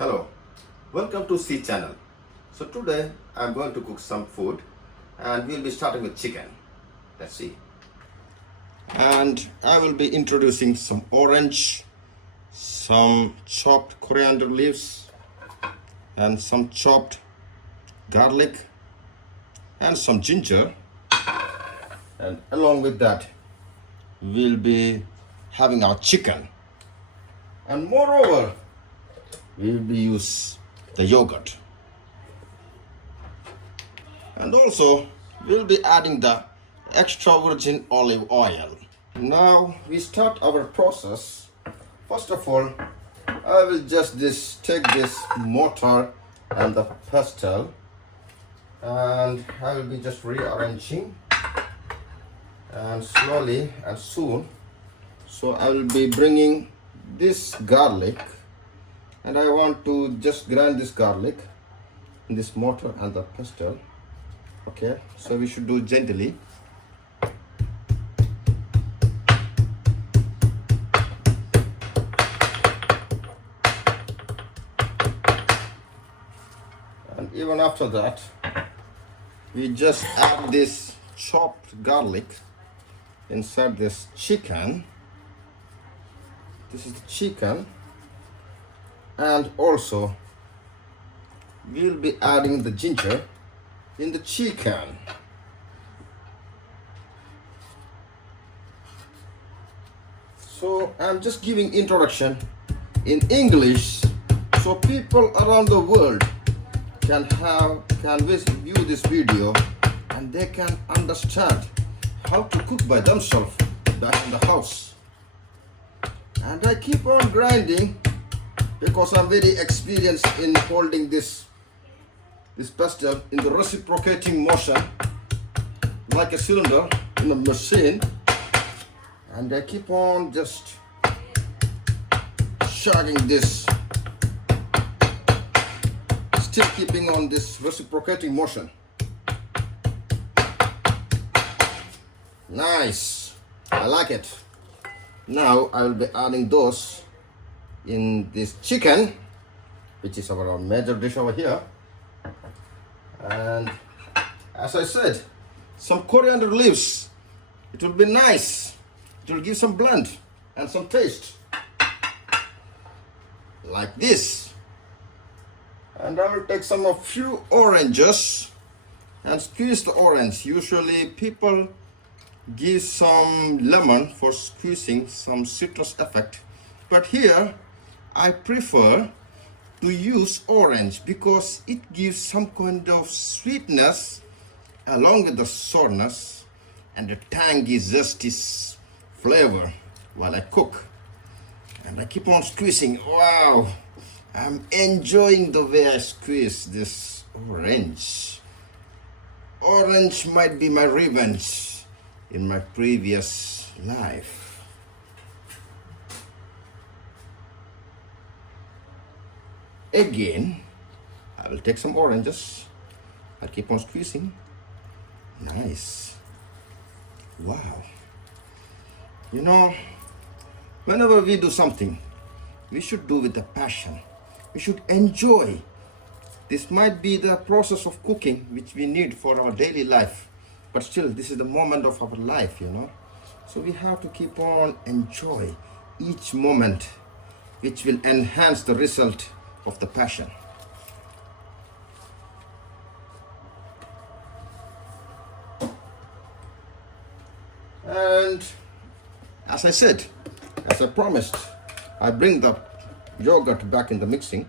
Hello, welcome to C channel. So today I'm going to cook some food and we'll be starting with chicken. Let's see. And I will be introducing some orange, some chopped coriander leaves and some chopped garlic and some ginger, and along with that we'll be having our chicken, and moreover we will use the yogurt, and also we'll be adding the extra virgin olive oil. Now we start our process. First of all, I will just take this mortar and the pestle, and I will be just rearranging and slowly and soon. So I will be bringing this garlic, and I want to just grind this garlic in this mortar and the pestle. Okay, so we should do gently. And even after that, we just add this chopped garlic inside this chicken. This is the chicken, and also we'll be adding the ginger in the chicken. So I'm just giving introduction in English so people around the world can view this video and they can understand how to cook by themselves back in the house. And I keep on grinding because I'm very experienced in holding this pestle in the reciprocating motion like a cylinder in a machine, and I keep on just shagging this, still keeping on this reciprocating motion. Nice, I like it. Now I will be adding those in this chicken, which is our major dish over here. And as I said, some coriander leaves. It will be nice. It will give some blend and some taste. Like this. And I will take a few oranges and squeeze the orange. Usually people give some lemon for squeezing some citrus effect, but here I prefer to use orange because it gives some kind of sweetness along with the sourness and the tangy zesty flavor while I cook. And I keep on squeezing. Wow, I'm enjoying the way I squeeze this orange. Orange might be my revenge in my previous life. Again, I will take some oranges. I keep on squeezing. Nice. Wow. You know, whenever we do something, we should do with a passion. We should enjoy. This might be the process of cooking which we need for our daily life, but still this is the moment of our life, so we have to keep on enjoy each moment, which will enhance the result of the passion. And as I said, as I promised, I bring the yogurt back in the mixing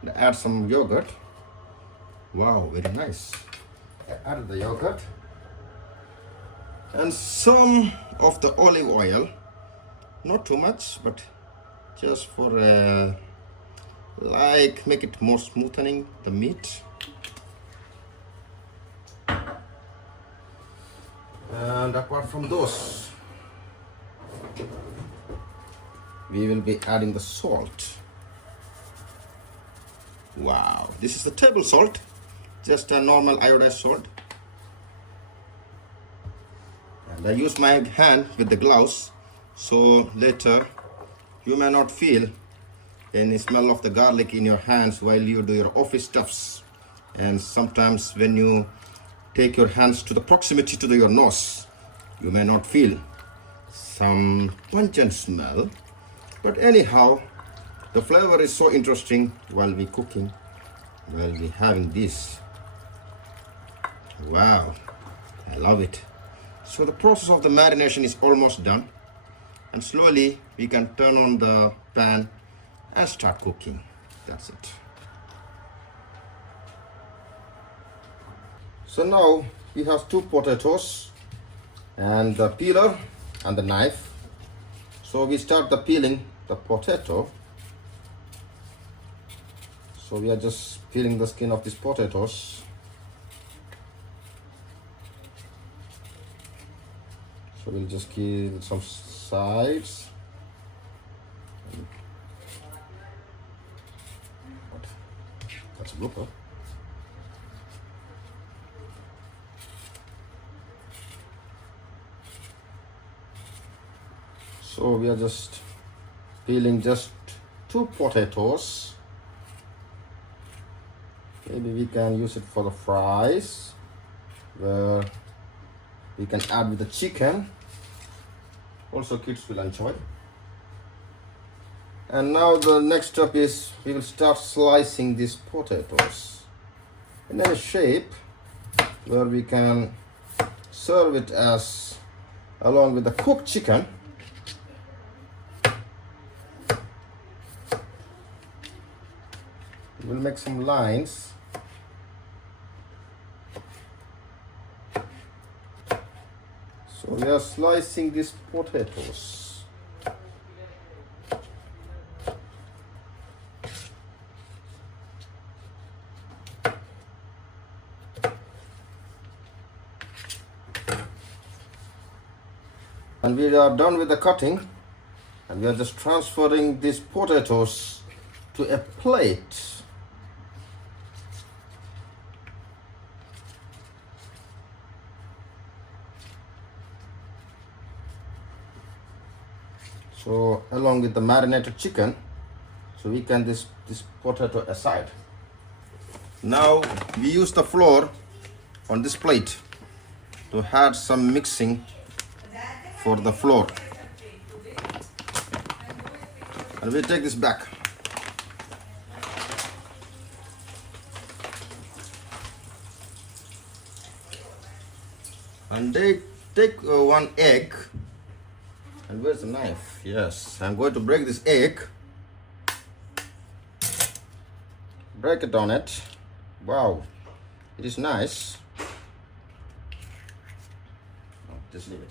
and add some yogurt. Wow, very nice. I added the yogurt and some of the olive oil, not too much, but just for make it more smoothing the meat. And apart from those, we will be adding the salt. Wow, this is the table salt, just a normal iodized salt. And I use my hand with the gloves, so later you may not feel any smell of the garlic in your hands while you do your office stuffs. And sometimes when you take your hands to the proximity to your nose, you may not feel some pungent smell. But anyhow, the flavor is so interesting while we cooking, while we having this. Wow, I love it. So the process of the marination is almost done. And slowly we can turn on the pan and start cooking. That's it. So now we have 2 potatoes and the peeler and the knife. So we start the peeling the potato. So we are just peeling the skin of these potatoes. So we'll just kill some sides. That's a blooper. So we are just peeling just 2 potatoes. Maybe we can use it for the fries, where we can add with the chicken. Also kids will enjoy. And now the next step is we will start slicing these potatoes in a shape where we can serve it as along with the cooked chicken. We'll make some lines. So we are slicing these potatoes. And we are done with the cutting, and we are just transferring these potatoes to a plate. So along with the marinated chicken, so we can this potato aside. Now we use the flour on this plate to add some mixing for the flour. And we take this back. And they take 1 egg. And where's the knife? Yes, I'm going to break this egg. Break it on it. Wow, it is nice. Oh, just leave it.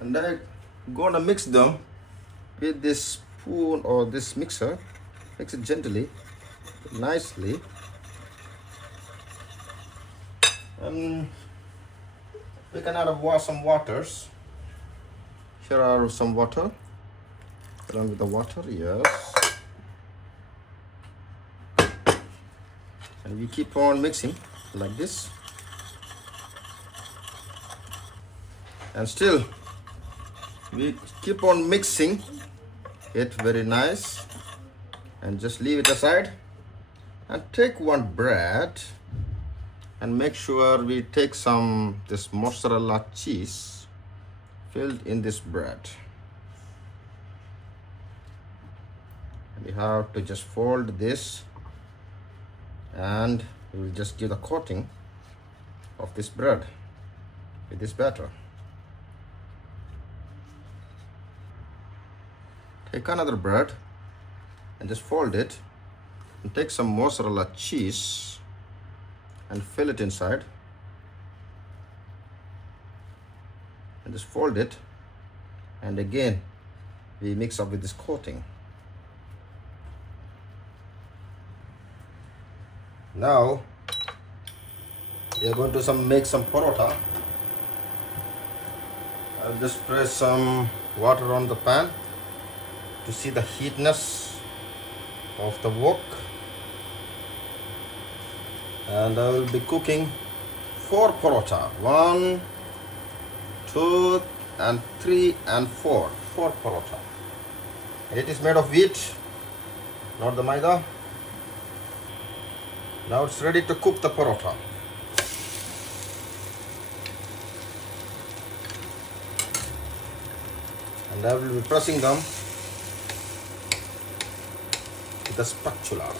And I'm gonna mix them with this spoon or this mixer. Mix it gently, nicely. And we can add some waters. Here are some water. Along with the water, yes. And we keep on mixing like this. And still, we keep on mixing it very nice. And just leave it aside. And take 1 bread. And make sure we take this mozzarella cheese filled in this bread. And we have to just fold this, and we will just give the coating of this bread with this batter. Take another bread and just fold it, and take some mozzarella cheese and fill it inside. And just fold it, and again we mix up with this coating. Now we are going to make some paratha. I'll just spray some water on the pan to see the heatness of the wok, and I will be cooking 4 paratha. 1, 2 and 3 and 4 paratha. And it is made of wheat not the maida. Now it's ready to cook the paratha. And I will be pressing them with a spatula.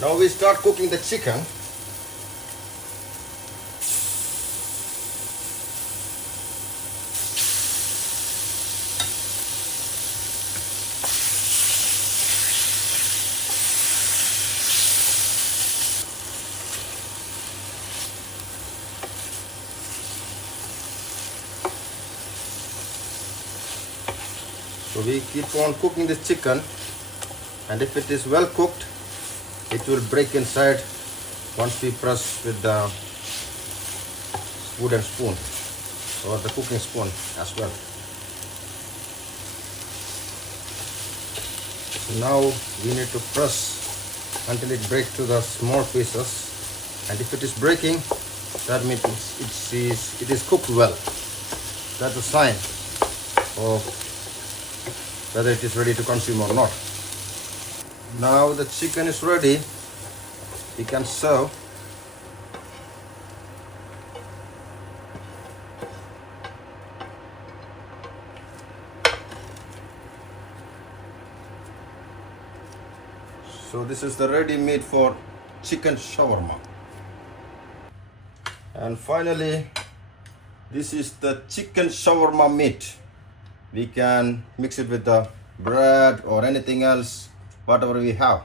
Now we start cooking the chicken. So we keep on cooking this chicken, and if it is well cooked, it will break inside once we press with the wooden spoon or the cooking spoon as well. So now we need to press until it breaks to the small pieces, and if it is breaking, that means it is cooked well. That's a sign of whether it is ready to consume or not. Now the chicken is ready, we can serve. So this is the ready meat for chicken shawarma. And finally, this is the chicken shawarma meat. We can mix it with the bread or anything else, whatever we have.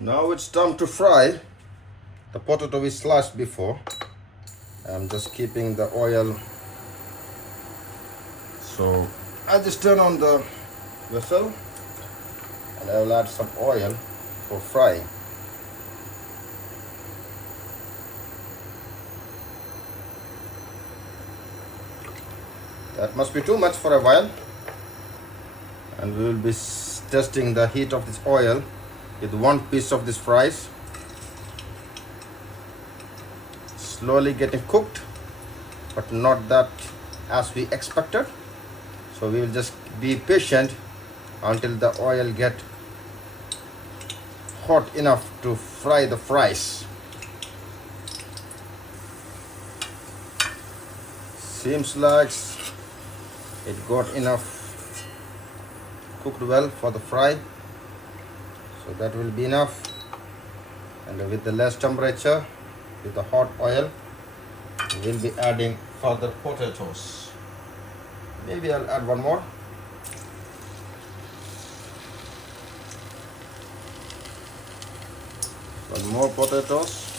Now it's time to fry the potato we sliced before. I'm just keeping the oil. So I just turn on the vessel and I will add some oil for frying. That must be too much for a while, and we will be testing the heat of this oil with one piece of this fries. Slowly getting cooked, but not that as we expected. So we will just be patient until the oil get hot enough to fry the fries. Seems like it got enough cooked well for the fry, so that will be enough. And with the less temperature, with the hot oil, we will be adding further potatoes. Maybe I'll add one more. One more potatoes.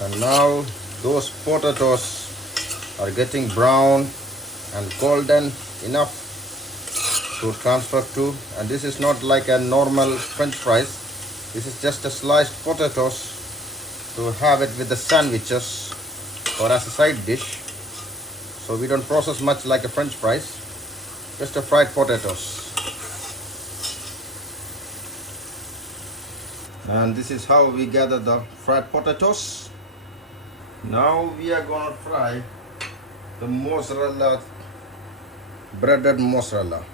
And now those potatoes are getting brown and golden enough to transfer to, and this is not like a normal French fries. This is just a sliced potatoes to have it with the sandwiches or as a side dish. So we don't process much like a French fries, just a fried potatoes. And this is how we gather the fried potatoes. Now we are going to fry the mozzarella, breaded mozzarella.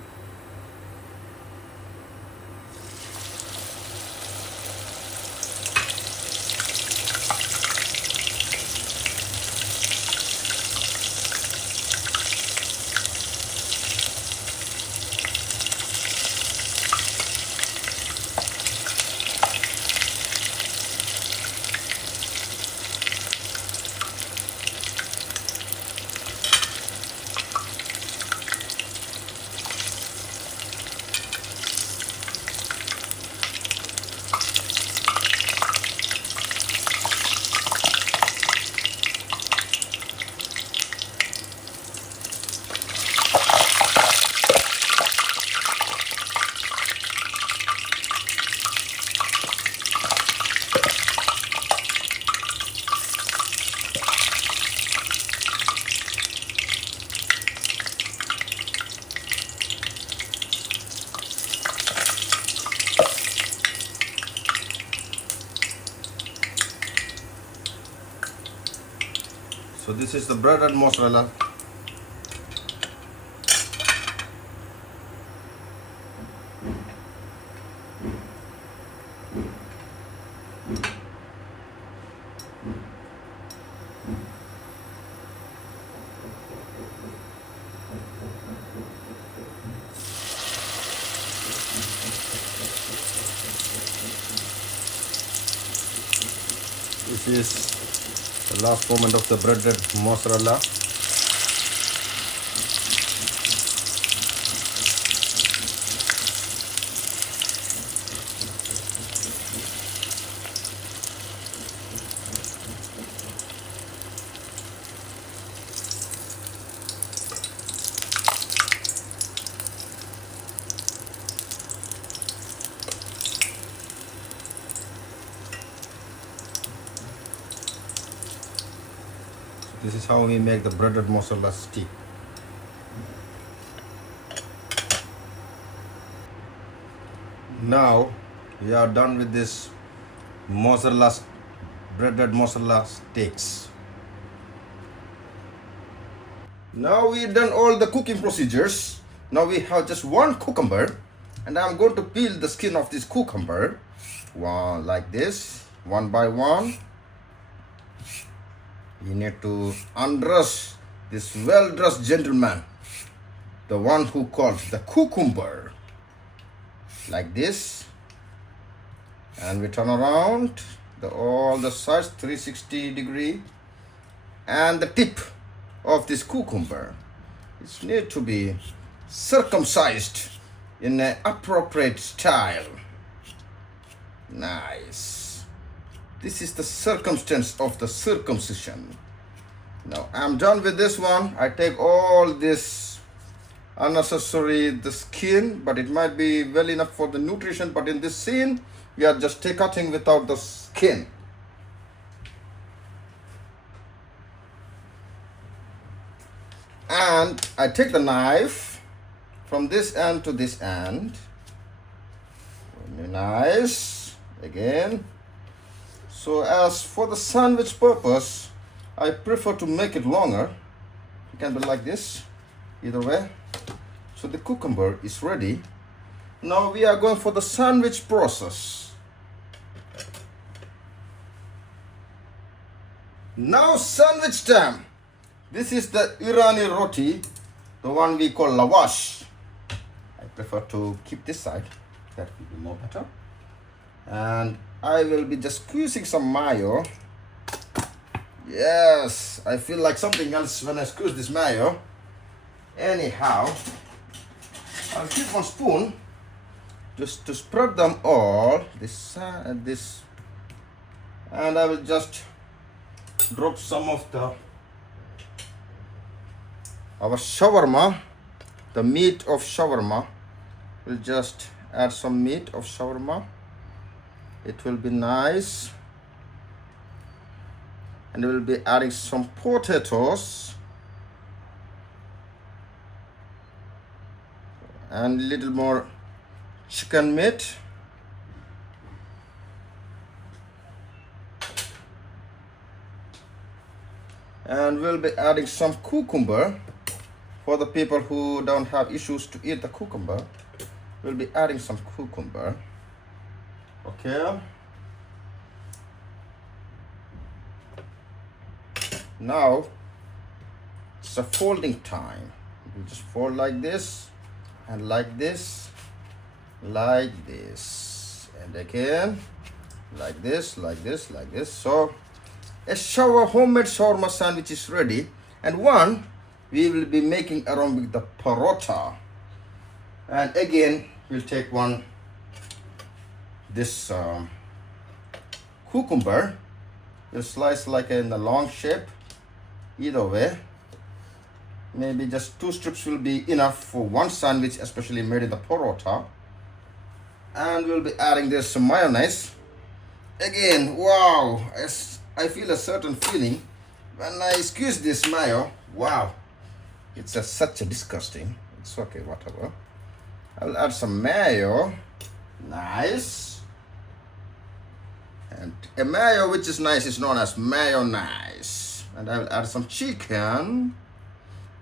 So this is the breaded mozzarella. This is the last moment of the breaded mozzarella. This is how we make the breaded mozzarella stick. Now we are done with this breaded mozzarella sticks. Now we've done all the cooking procedures. Now we have just one cucumber, and I'm going to peel the skin of this cucumber, like this, one by one. You need to undress this well-dressed gentleman, the one who called the cucumber, like this. And we turn around all the sides 360 degree, and the tip of this cucumber is need to be circumcised in an appropriate style. Nice. This is the circumstance of the circumcision. Now I'm done with this one. I take all this unnecessary the skin, but it might be well enough for the nutrition, but in this scene we are just cutting without the skin. And I take the knife from this end to this end. Very nice. Again. So as for the sandwich purpose, I prefer to make it longer. It can be like this, either way. So the cucumber is ready. Now we are going for the sandwich process. Now sandwich time. This is the Irani roti, the one we call lavash. I prefer to keep this side. That will be more better. And I will be just squeezing some mayo. Yes, I feel like something else when I squeeze this mayo. Anyhow, I'll keep one spoon just to spread them all. This, and I will just drop some of our shawarma, the meat of shawarma. We'll just add some meat of shawarma. It will be nice. And we'll be adding some potatoes and a little more chicken meat. And we'll be adding some cucumber for the people who don't have issues to eat the cucumber. We'll be adding some cucumber. Okay. Now it's a folding time. You just fold like this and like this, like this, and again like this, like this, like this. So a homemade shawarma sandwich is ready, and one we will be making around with the parota. And again we'll take one this cucumber. We'll slice like in the long shape. Either way, maybe just 2 strips will be enough for one sandwich, especially made in the parota. And we'll be adding this some mayonnaise. Again, wow, I feel a certain feeling when I squeeze this mayo. Wow, it's such a disgusting. It's okay, whatever. I'll add some mayo. Nice. And a mayo which is nice is known as mayonnaise. And I will add some chicken.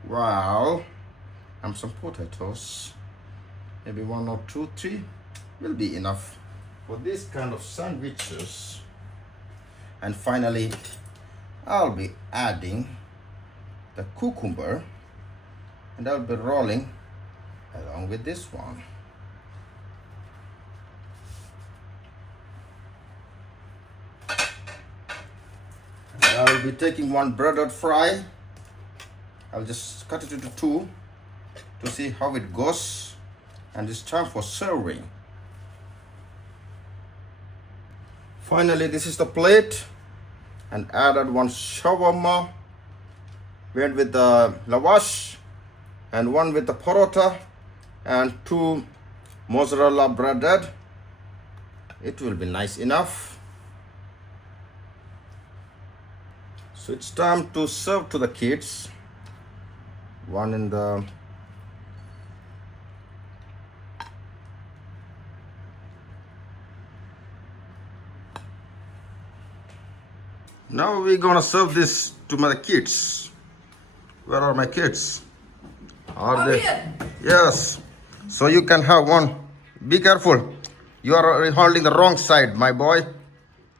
Wow. And some potatoes. Maybe 1 or 2, 3 will be enough for this kind of sandwiches. And finally, I'll be adding the cucumber, and I'll be rolling along with this one. And I'll be taking one breaded fry. I'll just cut it into 2 to see how it goes, and it's time for serving. Finally, this is the plate, and added 1 shawarma, went with the lavash, and 1 with the parota, and 2 mozzarella breaded. It will be nice enough. So it's time to serve to the kids. 1 in the Now we're gonna serve this to my kids. Where are my kids? Are they? Here. Yes. So you can have one. Be careful. You are holding the wrong side, my boy.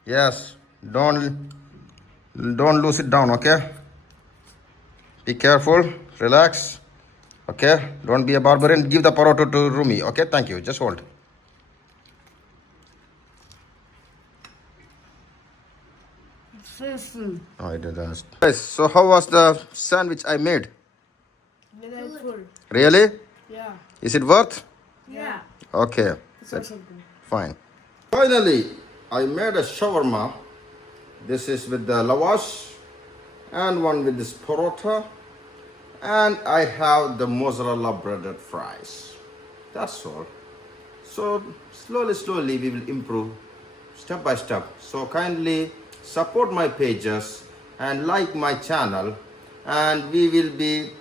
Yes. Don't lose it down, okay? Be careful. Relax. Okay? Don't be a barbarian. Give the paroto to Rumi. Okay? Thank you. Just hold. Oh, I did that. Guys, so how was the sandwich I made? Good. Really? Yeah. Is it worth? Yeah. Okay. It's something. Fine. Finally, I made a shawarma. This is with the lavash, and 1 with this parota, and I have the mozzarella breaded fries. That's all. So slowly we will improve step by step. So kindly support my pages and like my channel, and we will be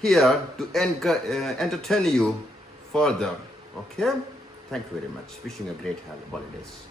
here to entertain you further. Okay? Thank you very much. Wishing you a great holidays.